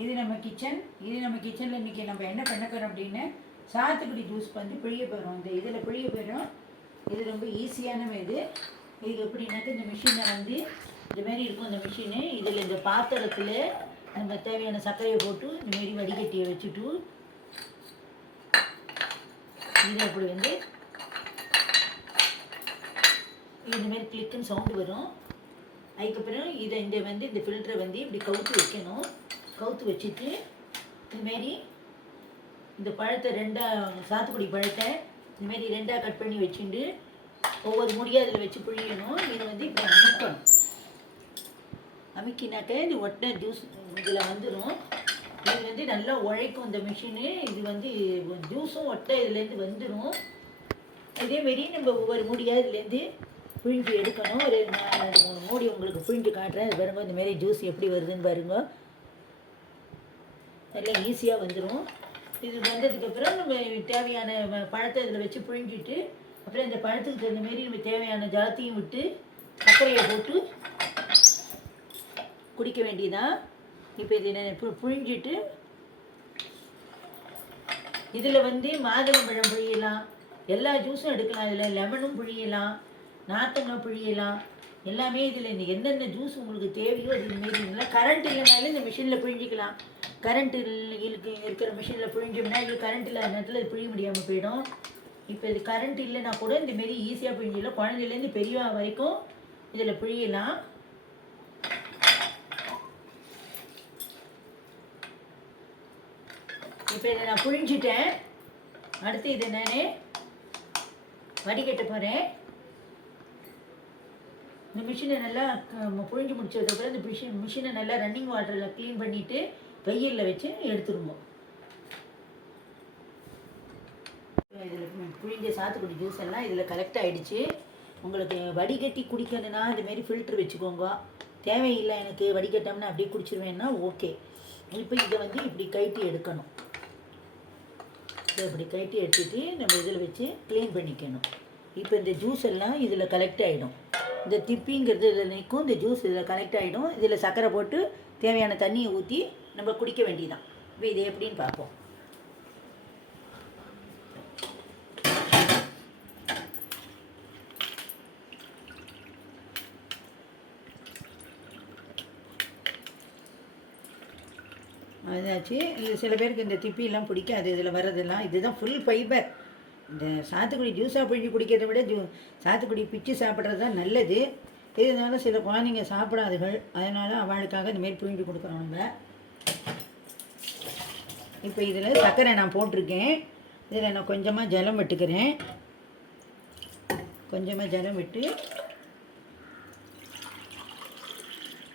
இது நம்ம கிச்சன் இது நம்ம கிச்சனில் இன்றைக்கி நம்ம என்ன பண்ண போகிறோம் அப்படின்னு சாத்துக்குடி ஜூஸ் வந்து பிழிய போகிறோம் இந்த இதில் பிழிய போயிடும் இது ரொம்ப ஈஸியான இது. இது எப்படின்னாக்க இந்த மிஷினை வந்து இந்த மாரி இருக்கும் இந்த மிஷினு இதில் இந்த பாத்திரத்தில் நம்ம தேவையான சர்க்கரையை போட்டு இந்தமாரி வடிகட்டியை வச்சுட்டு இது அப்படி வந்து இந்த மாதிரி கிளிக்குன்னு சவுண்டு வரும். அதுக்கப்புறம் இதை இந்த வந்து இந்த ஃபில்டரை வந்து இப்படி கவுத்து வைக்கணும். கவுத்து வச்சுட்டு இதுமாரி இந்த பழத்தை ரெண்டாக சாத்துக்குடி பழத்தை இதுமாரி ரெண்டாக கட் பண்ணி வச்சுட்டு ஒவ்வொரு முடியாக அதில் வச்சு புழியணும். இதை வந்து இப்போ அமுக்கணும். அமுக்கினாக்க இது ஒட்டை ஜூஸ் இதில் வந்துடும் இது வந்து நல்லா உழைக்கும் இந்த மிஷினு இது வந்து ஜூஸும் ஒட்டை இதுலேருந்து வந்துடும் இதேமாரி நம்ம ஒவ்வொரு மூடியாக இதுலேருந்து பிழிஞ்சு எடுக்கணும். ஒரு ரெண்டு மூடி உங்களுக்கு பிழிஞ்சு காட்டுறேன். இது பாருங்க இந்தமாரி ஜூஸ் எப்படி வருதுன்னு பாருங்க. நல்லா ஈஸியாக வந்துடும் இது வந்ததுக்கப்புறம் நம்ம தேவையான பழத்தை இதில் வச்சு புழிஞ்சிட்டு அப்புறம் இந்த பழத்துக்கு தகுந்த மாரி நம்ம தேவையான ஜலத்தையும் விட்டு சர்க்கரையை போட்டு குடிக்க வேண்டியதான் இப்போ இது என்ன பு- புழிஞ்சிட்டு இதில் வந்து மாதுளம்பழம் புழியலாம். எல்லா ஜூஸும் எடுக்கலாம். இதில் லெமனும் புழியலாம். நாத்தங்காய் புழியலாம். எல்லாமே இதில் இந்த என்னென்ன ஜூஸ் உங்களுக்கு தேவையோ அது மாரி இல்லை கரண்ட் இல்லைனாலும் இந்த மிஷினில் புழிஞ்சிக்கலாம். கரண்ட் இருக்கிற மிஷினில் புழிஞ்சோம்னா இது கரண்ட் இல்லாத நேரத்தில் இது புழிய முடியாமல் போயிடும். இப்போ இது கரண்ட் இல்லைன்னா கூட இந்தமாரி ஈஸியாக புழிஞ்சிடலாம். குழந்தையிலேருந்து பெரியவா வரைக்கும் இதில் புழியலாம். இப்போ இதை நான் புழிஞ்சிட்டேன். அடுத்து இதை நான் வடிகட்ட போகிறேன் இந்த மிஷினை நல்லா புழிஞ்சு முடிச்சதுக்கப்புறம் இந்த மிஷின் மிஷினை நல்லா ரன்னிங் வாட்டரில் க்ளீன் பண்ணிவிட்டு வெயிலில் வச்சு எடுத்துருவோம். இதில் புழிஞ்ச சாத்துக்குடி ஜூஸ் எல்லாம் இதில் கலெக்ட் ஆகிடுச்சு உங்களுக்கு வடிகட்டி குடிக்கணுன்னா இதுமாரி ஃபில்ட்ரு வச்சுக்கோங்க. தேவையில்லை எனக்கு வடிகட்டம்னா அப்படியே குடிச்சிருவேன்னா ஓகே இப்போ இதை வந்து இப்படி கழட்டி எடுக்கணும். இதை இப்படி கழட்டி எடுத்துட்டு நம்ம இதில் வச்சு க்ளீன் பண்ணிக்கணும். இப்போ இந்த ஜூஸ் எல்லாம் இதில் கலெக்ட் ஆகிடும் இந்த திப்பிங்கிறது இதில் நிற்கும். இந்த ஜூஸ் இதில் கலெக்ட் ஆகிடும் இதில் சர்க்கரை போட்டு தேவையான தண்ணியை ஊற்றி நம்ம குடிக்க வேண்டியதான் இப்போ இது எப்படின்னு பார்ப்போம். அதாச்சு இது சில பேருக்கு இந்த திப்பிலாம் பிடிக்காது. இதில் வர்றதெல்லாம் இதுதான் ஃபுல் ஃபைபர் இந்த சாத்துக்குடி ஜூஸாக பிழிஞ்சு குடிக்கிறத விட ஜூ சாத்துக்குடி பிச்சு சாப்பிட்றது தான் நல்லது. இதனால சில குழந்தைங்க சாப்பிடாதுகள். அதனால் அவளுக்காக இந்த மாதிரி பிழிஞ்சு கொடுக்குறோம் நம்ம. இப்போ இதில் சர்க்கரை நான் போட்டிருக்கேன். இதில் நான் கொஞ்சமாக ஜலம் விட்டுக்கிறேன். கொஞ்சமாக ஜலம் விட்டு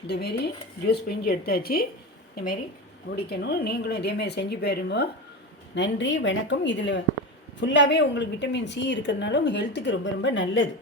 இந்தமாரி ஜூஸ் பிஞ்சு எடுத்தாச்சு. இதுமாரி குடிக்கணும். நீங்களும் இதேமாரி செஞ்சு பாருங்க. நன்றி வணக்கம். இதில் ஃபுல்லாகவே உங்களுக்கு விட்டமின் சி இருக்கிறதுனால உங்கள் ஹெல்த்துக்கு ரொம்ப ரொம்ப நல்லது.